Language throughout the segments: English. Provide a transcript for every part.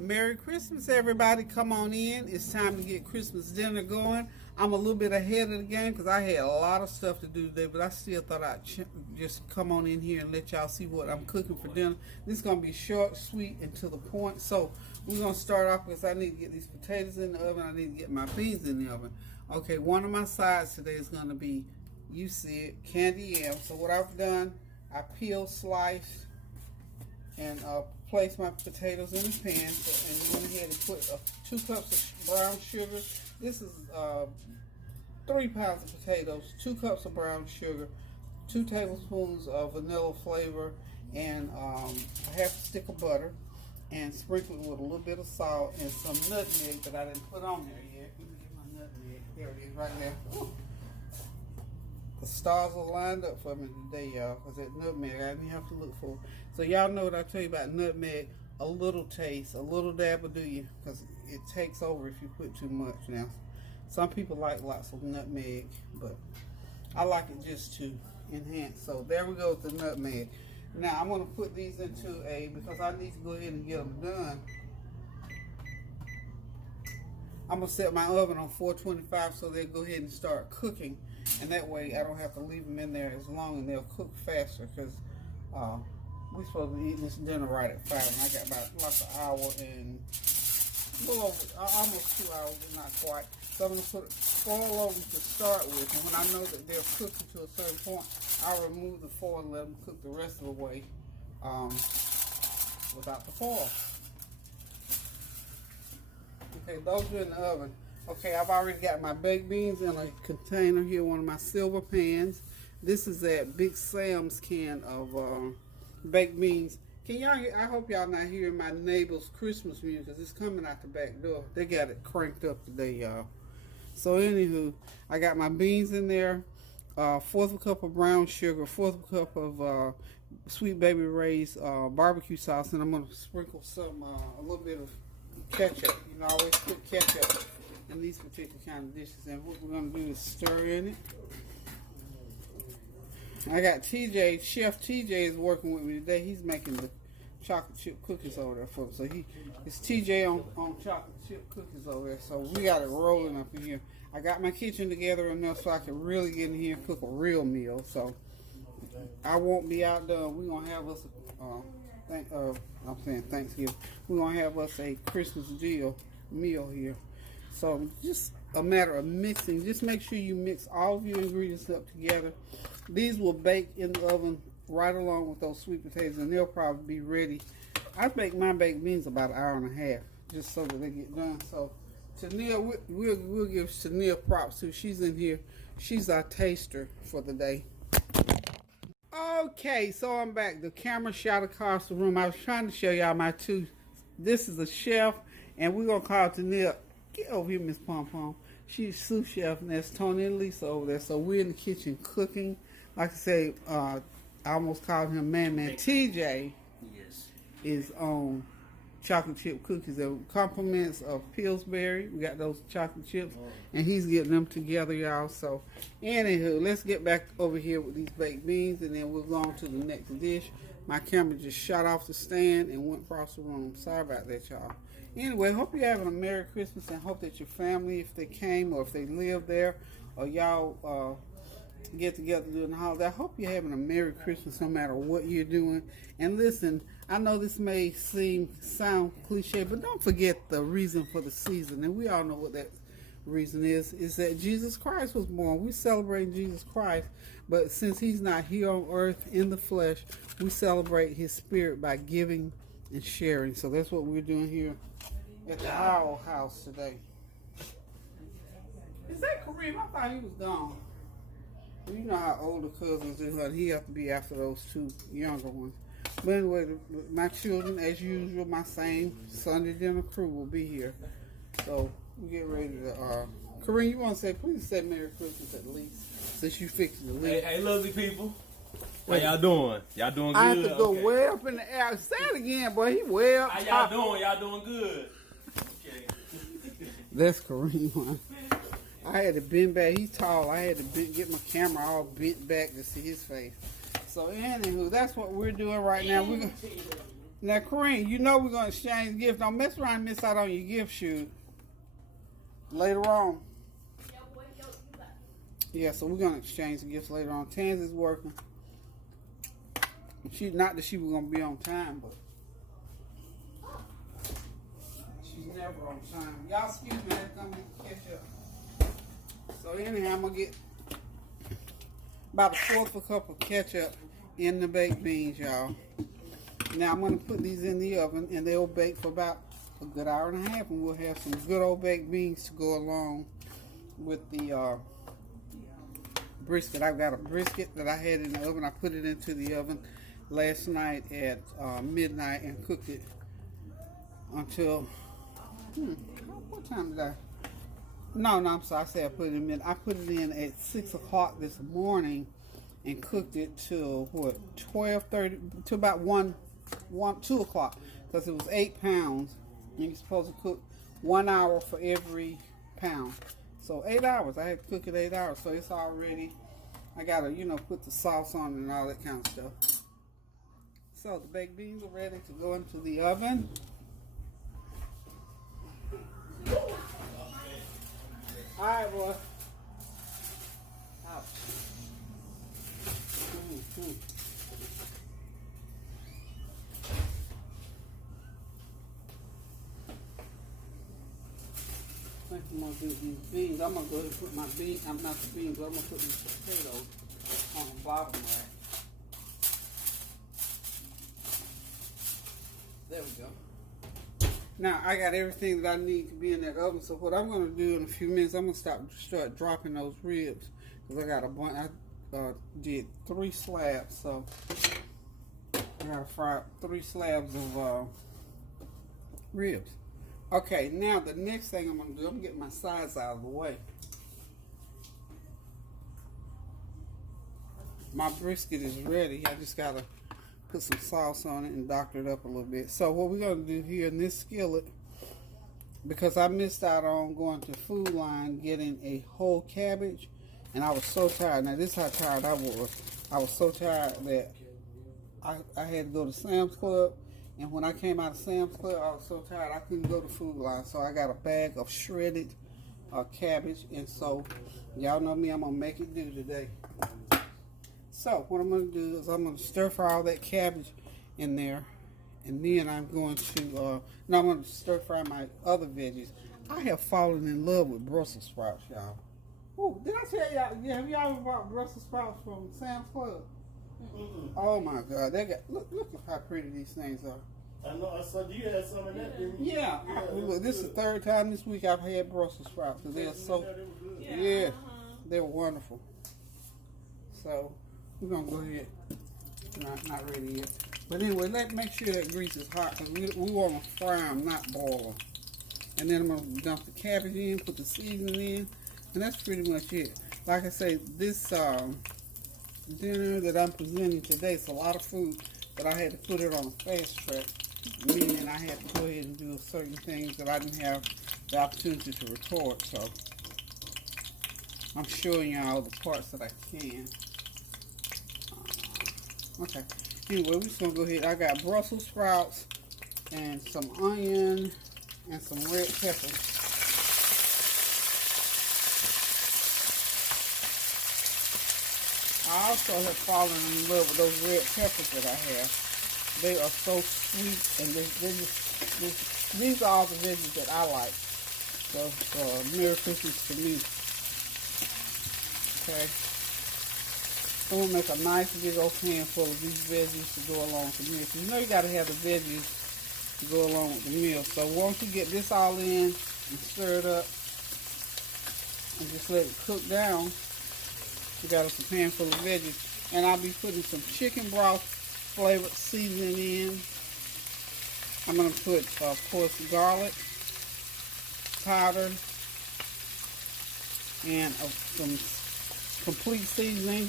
Merry Christmas, everybody. Come on in. It's time to get Christmas dinner going. I'm a little bit ahead of the game because I had a lot of stuff to do today, but I still thought I'd just come on in here and let y'all see what I'm cooking for dinner. This is going to be short, sweet, and to the point. So we're going to start off because I need to get these potatoes in the oven. I need to get my beans in the oven. Okay, one of my sides today is going to be, you see it, Candid Yams. So what I've done, I peeled, sliced, and place my potatoes in the pan, and went ahead and put 2 cups of brown sugar. This is 3 pounds of potatoes, 2 cups of brown sugar, 2 tablespoons of vanilla flavor, and a half a stick of butter, and sprinkle it with a little bit of salt and some nutmeg that I didn't put on there yet. Let me get my nutmeg. There it is right there. Ooh. The stars are lined up for me today, y'all, because that nutmeg, I didn't have to look for it. So y'all know what I tell you about nutmeg, a little taste, a little dab will do you, because it takes over if you put too much. Now, some people like lots of nutmeg, but I like it just to enhance. So there we go with the nutmeg. Now I'm going to put these into because I need to go ahead and get them done. I'm going to set my oven on 425 so they'll go ahead and start cooking. And that way I don't have to leave them in there as long, and they'll cook faster, because we're supposed to be eating this dinner right at 5, and I got about like an hour and a little over, almost 2 hours, but not quite. So I'm going to put foil over to start with, and when I know that they're cooking to a certain point, I'll remove the foil and let them cook the rest of the way without the foil. Okay, those are in the oven. Okay, I've already got my baked beans in a container here, one of my silver pans. This is that Big Sam's can of baked beans. Can y'all hear? I hope y'all not hearing my neighbor's Christmas music, because it's coming out the back door. They got it cranked up today, y'all. So anywho, I got my beans in there, 1/4 cup of brown sugar, 1/4 cup of Sweet Baby Ray's barbecue sauce, and I'm going to sprinkle some, a little bit of ketchup. You know, I always put ketchup in these particular kind of dishes, and what we're going to do is stir in it. I got TJ, Chef TJ is working with me today. He's making the chocolate chip cookies over there for me. So it's TJ on chocolate chip cookies over there. So we got it rolling up in here. I got my kitchen together enough so I can really get in here and cook a real meal. So I won't be outdone. We're going to have us I'm saying Thanksgiving. We're going to have us a Christmas meal here. So just a matter of mixing. Just make sure you mix all of your ingredients up together. These will bake in the oven right along with those sweet potatoes, and they'll probably be ready. I bake my baked beans about 1.5 hours just so that they get done. So Tania, we'll give Tania props too. She's in here. She's our taster for the day. Okay, so I'm back. The camera shot across the room. I was trying to show y'all my two. This is a chef, and we're going to call Tania. Get over here, Miss Pom Pom. She's sous chef, and that's Tony and Lisa over there. So we're in the kitchen cooking. Like I say, I almost called him Man. TJ is on chocolate chip cookies. They're compliments of Pillsbury. We got those chocolate chips, and he's getting them together, y'all. So anywho, let's get back over here with these baked beans, and then we'll go on to the next dish. My camera just shot off the stand and went across the room. Sorry about that, y'all. Anyway, hope you're having a Merry Christmas, and hope that your family, if they came or if they live there, or y'all get together during the holiday, I hope you're having a Merry Christmas no matter what you're doing. And listen, I know this may sound cliche, but don't forget the reason for the season. And we all know what that reason is that Jesus Christ was born. We celebrate Jesus Christ, but since he's not here on earth in the flesh, we celebrate his spirit by giving and sharing. So that's what we're doing here at the Owl House today. Is that Kareem? I thought he was gone. You know how older cousins is, and he have to be after those 2 younger ones. But anyway, my children, as usual, my same Sunday dinner crew will be here. So we get ready to. Kareem, you want to please say Merry Christmas at least, since you fixed the leave. Hey, lovely people. How y'all doing? Y'all doing good? I have to go way up in the air. Say it again, boy. He way up. How y'all doing? Y'all doing good? Okay. That's Kareem. I had to bend back. He's tall. I had to get my camera all bent back to see his face. So anywho, that's what we're doing right now. Now, Kareem, you know we're going to exchange gifts. Don't mess around and miss out on your gift shoot later on. Yeah, so we're going to exchange gifts later on. Tansy's working. Not that she was going to be on time, but she's never on time. Y'all excuse me, I'm going to catch up. So anyhow, I'm going to get about a fourth of a cup of ketchup in the baked beans, y'all. Now I'm going to put these in the oven, and they'll bake for about a good hour and a half, and we'll have some good old baked beans to go along with the brisket. I've got a brisket that I had in the oven. I put it into the oven last night at midnight and cooked it until what time did I? No, I'm sorry. I said I put it in. I put it in at 6 o'clock this morning and cooked it till what 12:30 to about 2 o'clock, because it was 8 pounds. And you're supposed to cook 1 hour for every pound. So 8 hours. I had to cook it 8 hours. So it's already, I gotta, put the sauce on it and all that kind of stuff. So the baked beans are ready to go into the oven. All right, boy. Ouch. I think I'm gonna do these beans. I'm gonna go ahead and put my beans. I'm not the beans, but I'm gonna put these potatoes on the bottom rack. There we go. Now I got everything that I need to be in that oven. So what I'm gonna do in a few minutes, I'm gonna start dropping those ribs, because I got a bunch. I did 3 slabs, so I gotta fry 3 slabs of ribs. Okay, now the next thing I'm gonna do, I'm gonna get my sides out of the way. My brisket is ready. I just gotta put some sauce on it and doctor it up a little bit. So what we're gonna do here in this skillet, because I missed out on going to Food Line getting a whole cabbage, and I was so tired. Now this is how tired I was. I was so tired that I had to go to Sam's Club, and when I came out of Sam's Club, I was so tired I couldn't go to Food Line. So I got a bag of shredded cabbage, and so y'all know me, I'm gonna make it do today. So what I'm going to do is I'm going to stir fry all that cabbage in there, and then I'm going to I'm going to stir fry my other veggies. I have fallen in love with Brussels sprouts, y'all. Oh, did I tell y'all? Have y'all ever bought Brussels sprouts from Sam's Club? Oh my God, they got look at how pretty these things are. I know. I saw you had some of that, didn't you? Yeah. Look, this is the 3rd time this week I've had Brussels sprouts, because they're so they were wonderful. So we're gonna go ahead. Not ready yet. But anyway, make sure that grease is hot, because we want to fry them, not boil them. And then I'm gonna dump the cabbage in, put the seasoning in, and that's pretty much it. Like I say, this dinner that I'm presenting today is a lot of food, but I had to put it on a fast track, meaning I had to go ahead and do certain things that I didn't have the opportunity to record. So I'm showing y'all the parts that I can. Okay. Anyway, we're just gonna go ahead. I got Brussels sprouts and some onion and some red pepper. I also have fallen in love with those red peppers that I have. They are so sweet, and these are all the veggies that I like. So Merry Christmas to me. Okay. I'm going to make a nice big old pan full of these veggies to go along with the meal. So you know you got to have the veggies to go along with the meal. So once you get this all in and stir it up and just let it cook down, you got us a pan full of veggies. And I'll be putting some chicken broth flavored seasoning in. I'm going to put, of course, garlic powder and some complete seasoning.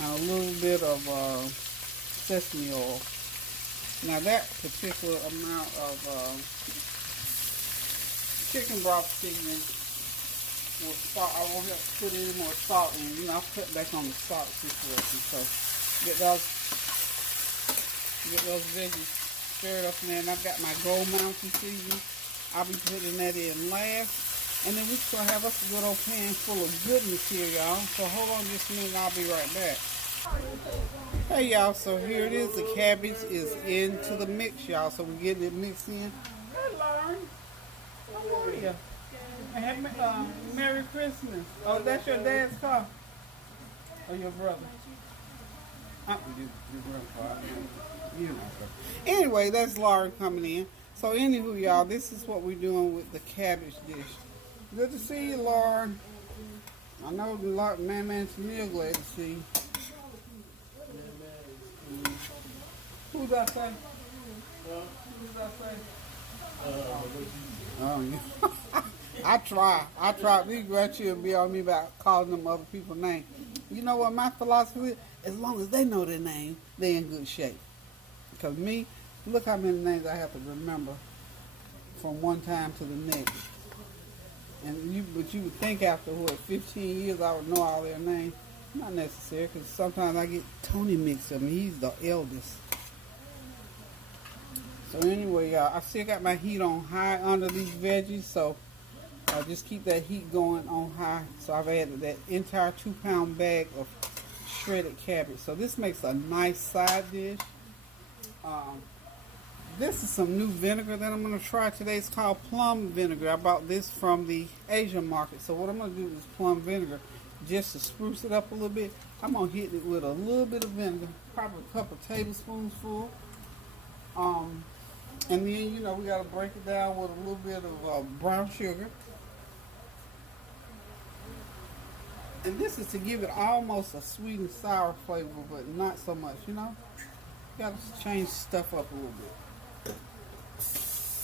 And a little bit of sesame oil. Now that particular amount of chicken broth seasoning with salt, I won't have to put any more salt in. I'll cut back on the salt situation. So get those Get those veggies stirred up in there. And I've got my Gold Mountain seasoning. I'll be putting that in last. And then we're going to have us a good old pan full of goodness here, y'all. So hold on just a minute and I'll be right back. Hey, y'all. So here it is. The cabbage is into the mix, y'all. So we're getting it mixed in. Hey, Lauren. How are you? Merry Christmas. Oh, that's your dad's car? Or your brother? Your grandfather. You know. Anyway, that's Lauren coming in. So anywho, y'all, this is what we're doing with the cabbage dish. Good to see you, Lauren. I know the man Tamil glad to see you. Who's that say? Who's that say? Oh, yeah. I try. These grandchildren be on me about calling them other people's names. You know what my philosophy is? As long as they know their name, they're in good shape. Because me, look how many names I have to remember from one time to the next. But you would think after, 15 years I would know all their names. Not necessary, because sometimes I get Tony mixed up, and he's the eldest. So anyway, y'all, I still got my heat on high under these veggies, so I'll just keep that heat going on high. So I've added that entire 2-pound bag of shredded cabbage. So this makes a nice side dish. This is some new vinegar that I'm going to try today. It's called plum vinegar. I bought this from the Asian market. So what I'm going to do is plum vinegar just to spruce it up a little bit. I'm going to hit it with a little bit of vinegar, probably a couple tablespoons full. And then, you know, we got to break it down with a little bit of brown sugar. And this is to give it almost a sweet and sour flavor, but not so much, you know. You got to change stuff up a little bit.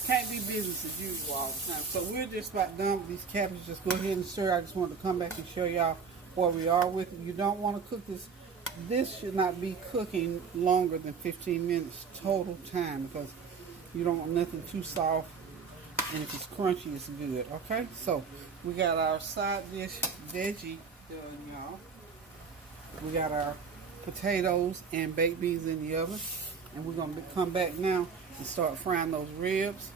Can't be business as usual all the time. So we're just about done with these cabbages. Just go ahead and stir. I just wanted to come back and show y'all where we are with it. You don't want to cook this. This should not be cooking longer than 15 minutes total time, because you don't want nothing too soft. And if it's crunchy, it's good. Okay? So we got our side dish veggie done, y'all. We got our potatoes and baked beans in the oven. And we're going to come back now and start frying those ribs.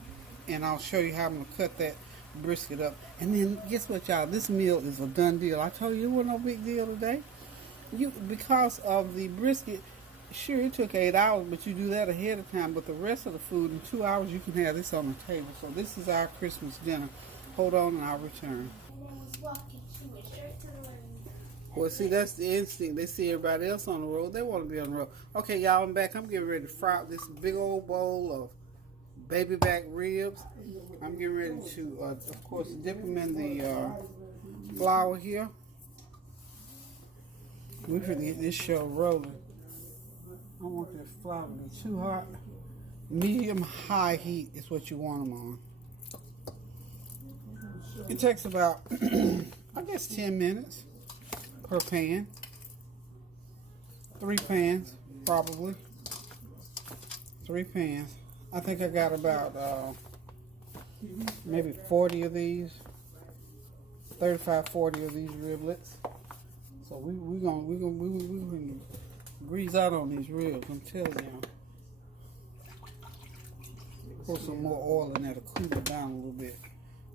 And I'll show you how I'm going to cut that brisket up. And then guess what, y'all? This meal is a done deal. I told you it wasn't no big deal today. Because of the brisket, sure, it took 8 hours, but you do that ahead of time. But the rest of the food, in 2 hours, you can have this on the table. So this is our Christmas dinner. Hold on and I'll return. Well, see, that's the instinct. They see everybody else on the road. They want to be on the road. Okay, y'all, I'm back. I'm getting ready to fry up this big old bowl of Babyback Ribs. I'm getting ready to, of course, dip them in the flour here. We're going to get this show rolling. I don't want this flour to be too hot. Medium high heat is what you want them on. It takes about, I guess, 10 minutes per pan. 3 pans, probably. 3 pans. I think I got about maybe 40 of these. 35, 40 of these riblets. So we're gonna grease out on these ribs. I'm telling y'all. Pour some more oil in there to cool it down a little bit.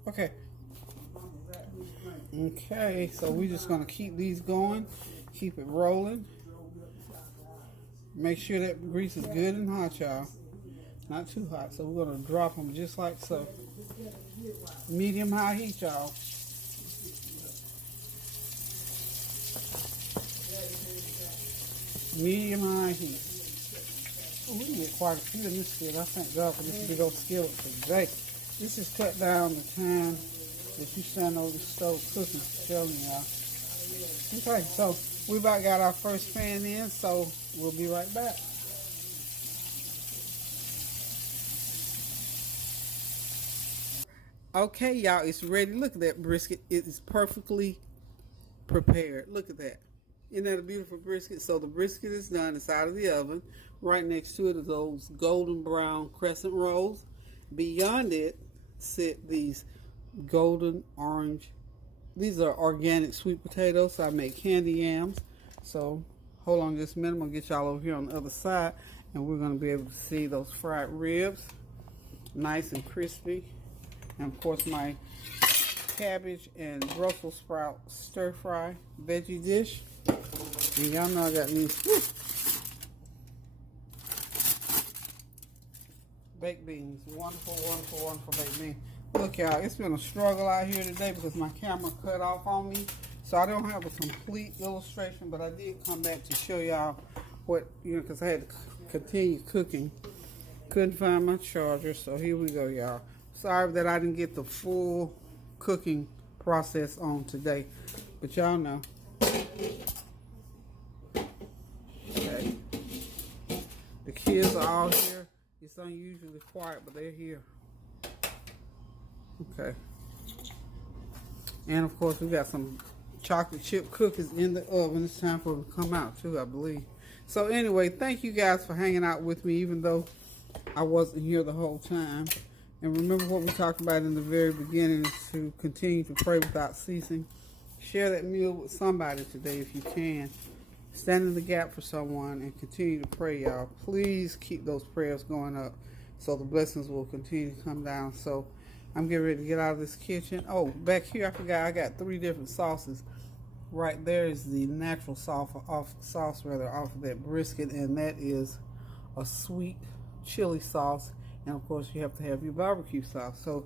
Okay. Okay, so we're just gonna keep these going, keep it rolling. Make sure that grease is good and hot, y'all. Not too hot, so we're gonna drop them just like so. Medium high heat, y'all. Medium high heat. Oh, we can get quite a few in this skillet. I thank God for this big old skillet today. This has cut down the time that you stand over the stove cooking. Telling y'all. Okay, so we about got our first pan in, so we'll be right back. Okay, y'all, it's ready. Look at that brisket. It is perfectly prepared. Look at that. Isn't that a beautiful brisket? So the brisket is done. It's out of the oven. Right next to it are those golden brown crescent rolls. Beyond it sit these golden orange. These are organic sweet potatoes. So I make Candid Yams. So hold on just a minute. I'm going to get y'all over here on the other side. And we're going to be able to see those fried ribs, nice and crispy. And of course my cabbage and Brussels sprout stir fry veggie dish. And y'all know I got these baked beans. Wonderful, wonderful, wonderful baked beans. Look, y'all, it's been a struggle out here today because my camera cut off on me. So I don't have a complete illustration, but I did come back to show y'all what, because I had to continue cooking. Couldn't find my charger, so here we go, y'all. Sorry that I didn't get the full cooking process on today, but y'all know. Okay. The kids are all here. It's unusually quiet, but they're here. Okay. And of course, we got some chocolate chip cookies in the oven. It's time for them to come out too, I believe. So anyway, thank you guys for hanging out with me, even though I wasn't here the whole time. And remember what we talked about in the very beginning is to continue to pray without ceasing. Share that meal with somebody today if you can. Stand in the gap for someone and continue to pray, y'all. Please keep those prayers going up so the blessings will continue to come down. So I'm getting ready to get out of this kitchen. Oh, back here I forgot I got 3 different sauces. Right there is the natural sauce off of that brisket, and that is a sweet chili sauce. And of course you have to have your barbecue sauce. So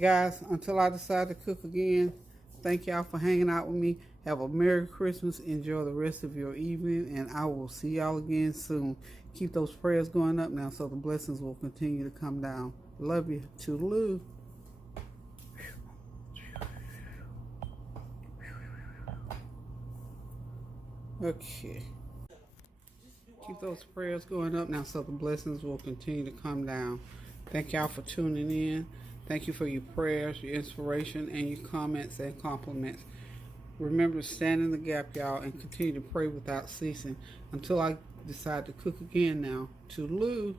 guys, until I decide to cook again, thank y'all for hanging out with me. Have a Merry Christmas. Enjoy the rest of your evening, and I will see y'all again soon. Keep those prayers going up now so the blessings will continue to come down. Love you. Toodaloo. Okay. Keep those prayers going up now so the blessings will continue to come down. Thank y'all for tuning in. Thank you for your prayers, your inspiration, and your comments and compliments. Remember to stand in the gap, y'all, and continue to pray without ceasing until I decide to cook again now. Toodaloo.